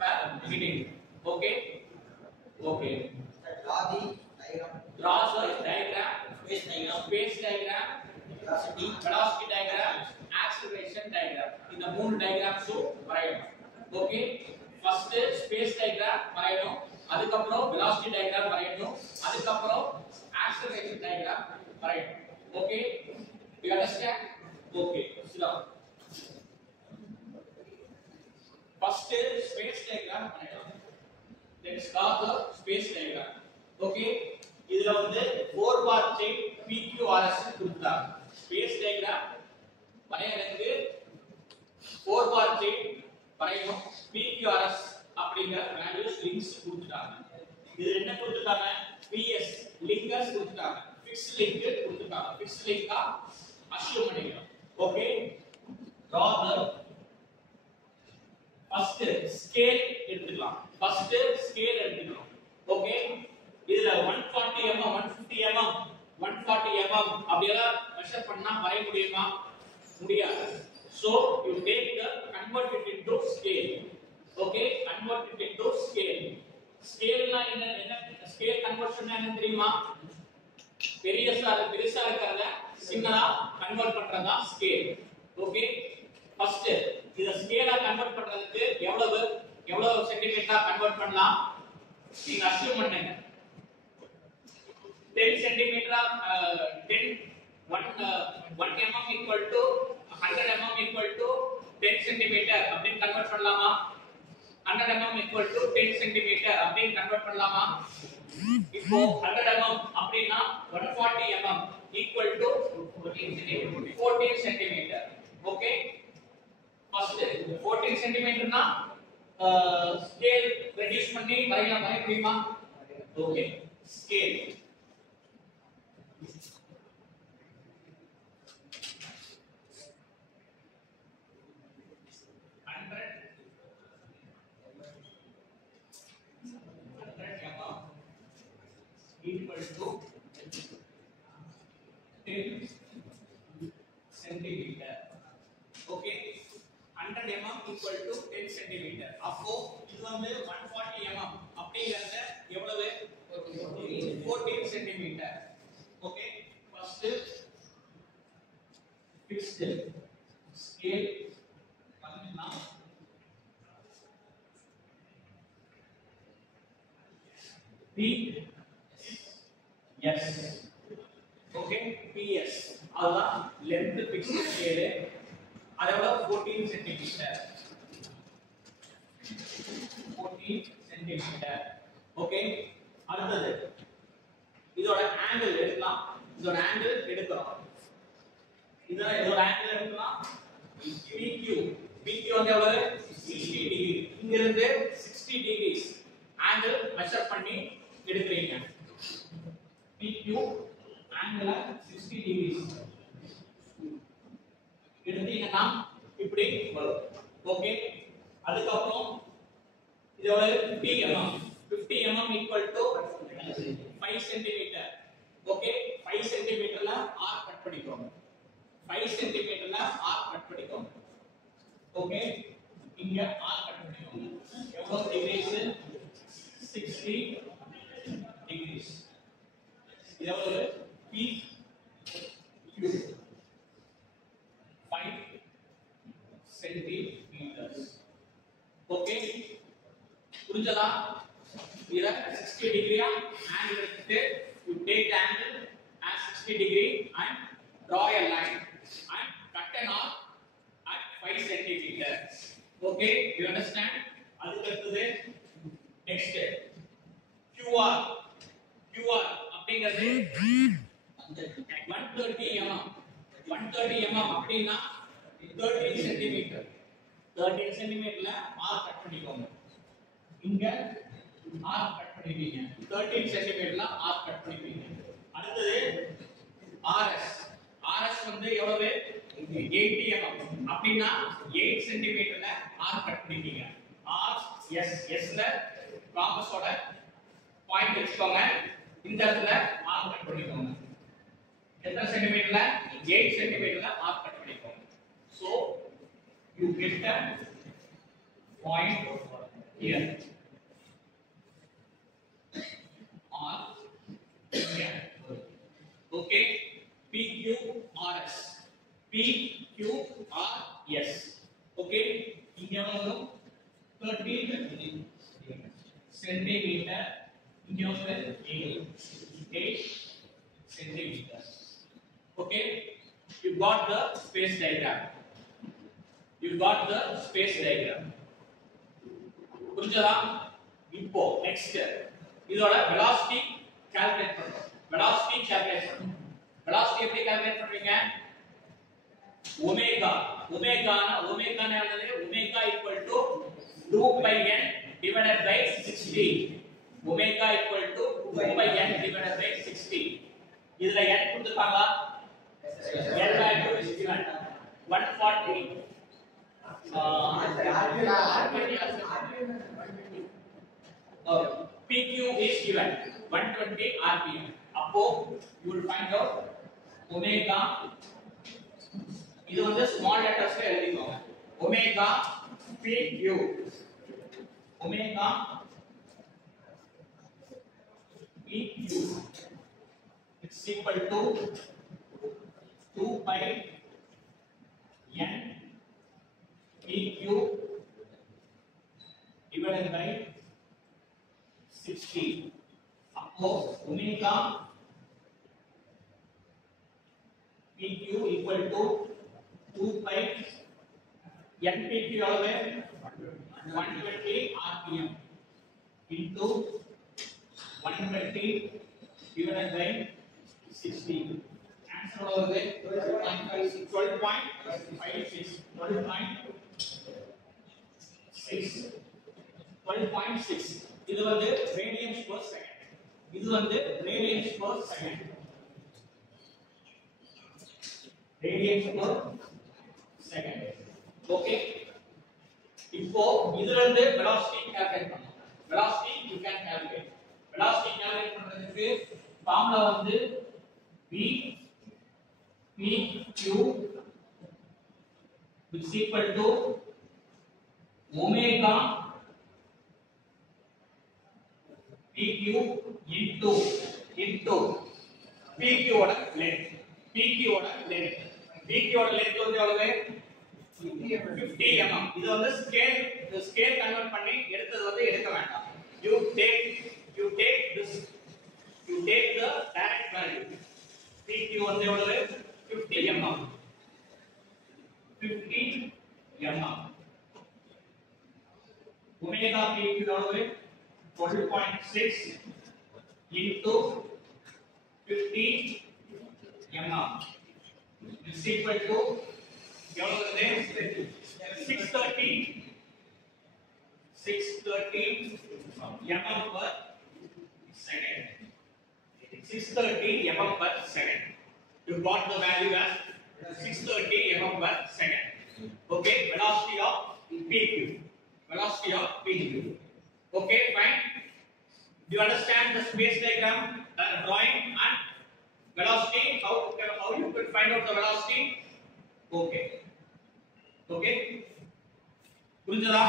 per minute. Okay. Okay. Draw the diagram. Draw the diagram. Space diagram. Space diagram. Velocity diagram. Acceleration diagram. இந்த மூணு diagrams வரையணும். Okay. First space diagram வரையணும். அதுக்கு அப்புறம் velocity diagram வரையணும். அதுக்கு அப்புறம் acceleration diagram வரையணும். Okay. You understand? Okay. Sit down. First space diagram வரையணும். Let's draw the space diagram. Okay. இதுல வந்து 4 bar chain PQRS கொடுத்தாங்க. Space diagram வரையறதுக்கு 4 bar chain வரையணும். PQRS அப்படிங்கிற வேல்யூஸ் லிங்க்ஸ் கொடுத்துட்டாங்க. இது என்ன கொடுத்துட்டாங்க? PS லிங்கர்ஸ் கொடுத்துட்டாங்க. ஃபிக்ஸ்ட் லிங்க் கொடுத்துட்டாங்க. ஃபிக்ஸ்ட் லிங்கா அஸ்யூம் பண்ணிக்கலாம். Okay. draw the first scale எடுத்துக்கலாம். first scale எடுத்துக்கலாம். ஓகே. இதுல 140 mm 150 mm 140 mm அப்படியெல்லாம் மெஷர் பண்ணா வரைய முடியுமா? முடியாது. So you take the convert it into scale. Okay, convert it into scale. Scale னா என்ன scale conversion என்ன தெரியுமா? பெரியசா இருக்கிறத சின்னதா கன்வர்ட் பண்றதா scale. Okay, first இத ஸ்கேலா கன்வர்ட் பண்றதுக்கு எவ்வளவு சென்டிமீட்டரா கன்வர்ட் பண்ணலாம்? நீங்க அஸ்யூம் பண்ணுங்க. 10 centimeter 1 mm equal to 100 mm equal to 10 centimeter அப்படினு கன்வர்ட் பண்ணலாமா? 100 mm equal to 10 centimeter அப்படினு கன்வர்ட் பண்ணலாமா? இப்போ 100 mm அப்படினா 140 mm equal to 14 centimeter. Okay. First 14 centimeter னா ஸ்கேல் ரெடியூஸ் பண்ணி வரைய முடியுமா? Okay. Scale equal to 10 centimeter. Okay, 100 mm equal to 10 centimeter. அப்போ இது வந்து 140 mm அப்படிங்கறது எவ்வளவு? 14 centimeter. Okay, first fixed scale பண்ணலாம். P yes. Okay, PS அதுதான் length fixed scale. அதோட 14 centimeter. 14 centimeter. Okay, அடுத்தது இதோட angle எடுக்கலாம். இதோட angle எடுக்கிறோம். இதோட angle எடுக்கலாம். PQ வந்து எவ்வளவு? 60 டிகிரி. இங்க இருந்து 60 degrees angle மெஷர் பண்ணி எடுக்கிறீங்க. PQ angle 60 degrees எடுத்தீங்கன்னா இப்படி வரும். ஓகே. அதுக்கு அப்புறம் இதோட 50 mm 50 mm equal to 5 cm. Okay. 5 cm ல r கட் பண்ணிக்கோங்க. 5 cm ல r கட் பண்ணிக்கோங்க. ஓகே. இங்க r கட் பண்ணிக்கோங்க. எவ்வளவு டிகிரிஸ்? 60 degrees. எவ்வளவு? P Q 5 centimeters. ஓகே. புரிஞ்சதா? இத 60 டிகிரியா angle எடுத்து you take the angle as 60 degree and draw a line and cut an arc at 5 centimeters. Okay, you understand? அதுக்கு அடுத்து next QR அப்படிங்கிறது 130 mm 130 mm அப்படினா 13 cm 13 cm ல r cut பண்ணிக்கோங்க. இங்க r கட் பண்ணிப்பீங்க. 13 cm ல r cut பண்ணிப்பீங்க. அடுத்து RS வந்து எவ்வளவு? 80 mm அப்படினா 8 cm ல r கட் பண்ணிப்பீங்க. S ல காம்பஸோட பாயிண்ட் வெச்சுக்கோங்க. இந்த இடத்துல r கட் பண்ணிக்கோங்க. எத்தனை சென்டிமீட்டர்ல? 8 சென்டிமீட்டர்ல r கட் பண்ணிக்கோங்க. So you get a point here or here. Okay, PQRS. PQRS. Okay, இங்க எவ்வளவு 30 centimeter, இங்க எவ்வளவு 8 centimeters. Okay, you got the space diagram. You got the space diagram. புரிஞ்சதா? இப்போ next இதோட velocity calculate பண்றோம். velocity calculate பண்றோம். velocity எப்படி calculate பண்றீங்க? omega என்னது? omega equal to 2 by n divided by 60. omega equal to 2 by n divided by 60. இதுல n கொடுத்திருக்காங்களா? n value is given 140. PQ is given 120 rpm. அப்போ you will find out omega, இது வந்து small letters ல எழுதிக்கோங்க. omega PQ, omega PQ is equal to 2 by n PQ divided by 60. அப்போ omega PQ equal to 2 by n PQ எவ்வளவு? 120 rpm into 120 divided by 60. Answer எவ்வளவு? 12.6. இது வந்து radians per second. இது வந்து radians per second. radians per second. Okay, இப்போ இதுல இருந்து velocity calculate பண்ணனும். velocity you can calculate. velocity calculate பண்றதுக்கு ஃபார்முலா வந்து v pq is equal to omega PQ into PQ ஓட length. PQ ஓட length வந்து எவ்வளவு? 50 mm. இது வந்து ஸ்கேல் கன்வர்ட் பண்ணி எடுத்தது வந்து எடுக்க வேண்டாம். You take the direct value. PQ வந்து எவ்வளவு? 50 mm. 50 mm. omega PQ எவ்வளவு? 12.6 into 50 mm is equal to 630 mm per second. 630 mm per second. You got the value as 630 mm per second. Okay, velocity of PQ. Okay, fine. Do you understand the space diagram, drawing and velocity? How you could find out the velocity? Okay. புரிஞ்சதா?